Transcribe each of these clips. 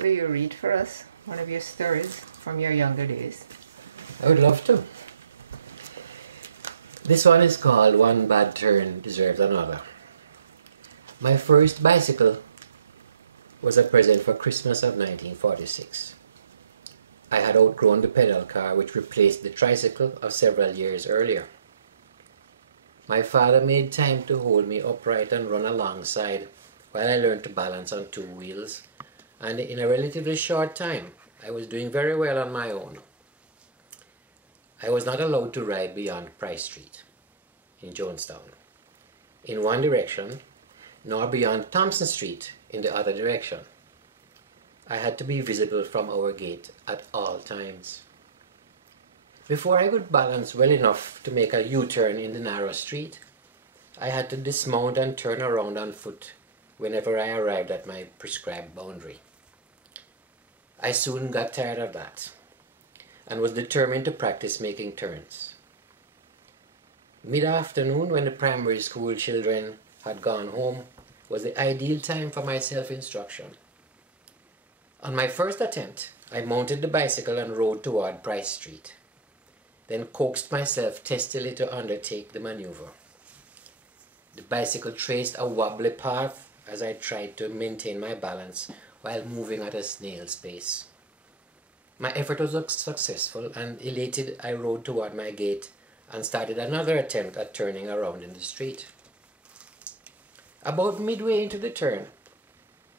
Will you read for us one of your stories from your younger days? I would love to. This one is called One Bad Turn Deserves Another. My first bicycle was a present for Christmas of 1946. I had outgrown the pedal car which replaced the tricycle of several years earlier. My father made time to hold me upright and run alongside while I learned to balance on two wheels, and in a relatively short time I was doing very well on my own. I was not allowed to ride beyond Price Street in Jonestown in one direction, nor beyond Thompson Street in the other direction. I had to be visible from our gate at all times. Before I could balance well enough to make a U-turn in the narrow street, I had to dismount and turn around on foot whenever I arrived at my prescribed boundary. I soon got tired of that and was determined to practice making turns. Mid-afternoon, when the primary school children had gone home, was the ideal time for my self-instruction. On my first attempt, I mounted the bicycle and rode toward Price Street, then coaxed myself testily to undertake the maneuver. The bicycle traced a wobbly path as I tried to maintain my balance while moving at a snail's pace. My effort was successful, and elated I rode toward my gate and started another attempt at turning around in the street. About midway into the turn,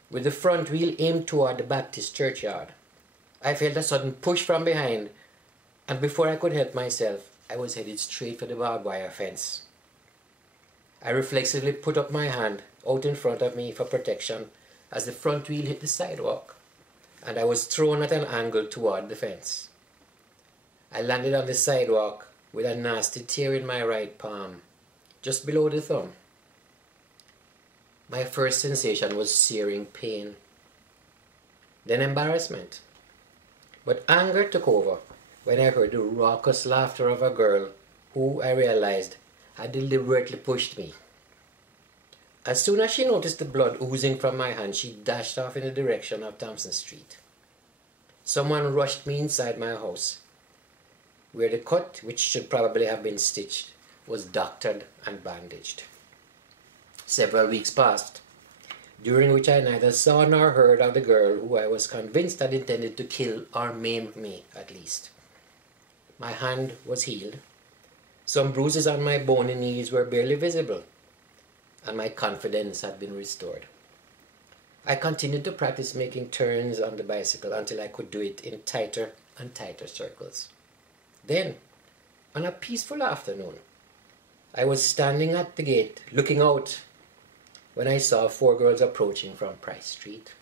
with the front wheel aimed toward the Baptist churchyard, I felt a sudden push from behind, and before I could help myself, I was headed straight for the barbed wire fence. I reflexively put up my hand out in front of me for protection as the front wheel hit the sidewalk, and I was thrown at an angle toward the fence. I landed on the sidewalk with a nasty tear in my right palm, just below the thumb. My first sensation was searing pain, then embarrassment. But anger took over when I heard the raucous laughter of a girl who, I realized, had deliberately pushed me. As soon as she noticed the blood oozing from my hand, she dashed off in the direction of Thompson Street. Someone rushed me inside my house, where the cut, which should probably have been stitched, was doctored and bandaged. Several weeks passed, during which I neither saw nor heard of the girl who I was convinced had intended to kill or maim me, at least. My hand was healed. Some bruises on my bony knees were barely visible, and my confidence had been restored. I continued to practice making turns on the bicycle until I could do it in tighter and tighter circles. Then, on a peaceful afternoon, I was standing at the gate looking out when I saw 4 girls approaching from Price Street.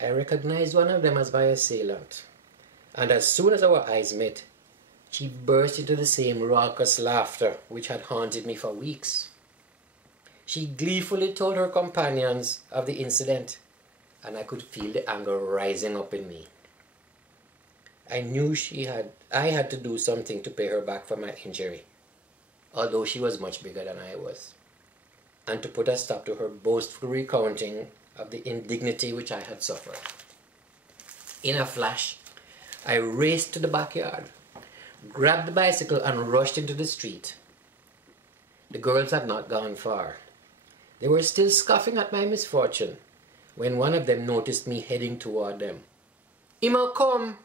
I recognized one of them as my assailant, and as soon as our eyes met, she burst into the same raucous laughter which had haunted me for weeks. She gleefully told her companions of the incident, and I could feel the anger rising up in me. I knew I had to do something to pay her back for my injury, although she was much bigger than I was, and to put a stop to her boastful recounting of the indignity which I had suffered. In a flash, I raced to the backyard, grabbed the bicycle, and rushed into the street. The girls had not gone far. They were still scoffing at my misfortune when one of them noticed me heading toward them. "Ima, come!"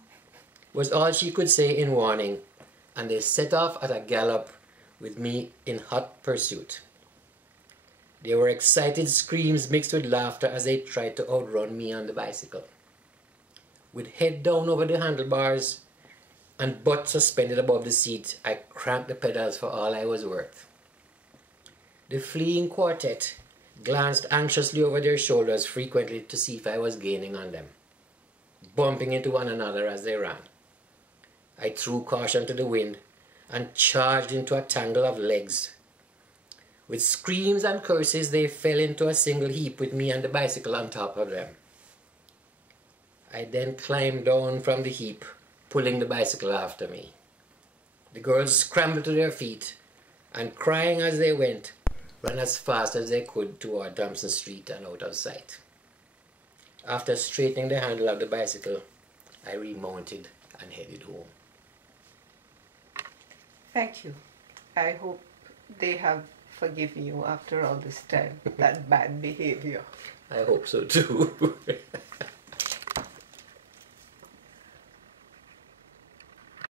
was all she could say in warning, and they set off at a gallop with me in hot pursuit. There were excited screams mixed with laughter as they tried to outrun me on the bicycle. With head down over the handlebars and butt suspended above the seat, I cranked the pedals for all I was worth. The fleeing quartet glanced anxiously over their shoulders frequently to see if I was gaining on them, bumping into one another as they ran. I threw caution to the wind and charged into a tangle of legs. With screams and curses, they fell into a single heap with me and the bicycle on top of them. I then climbed down from the heap, pulling the bicycle after me. The girls scrambled to their feet and, crying as they went, ran as fast as they could toward Thompson Street and out of sight. After straightening the handle of the bicycle, I remounted and headed home. Thank you. I hope they have forgiven you after all this time, that bad behavior. I hope so too.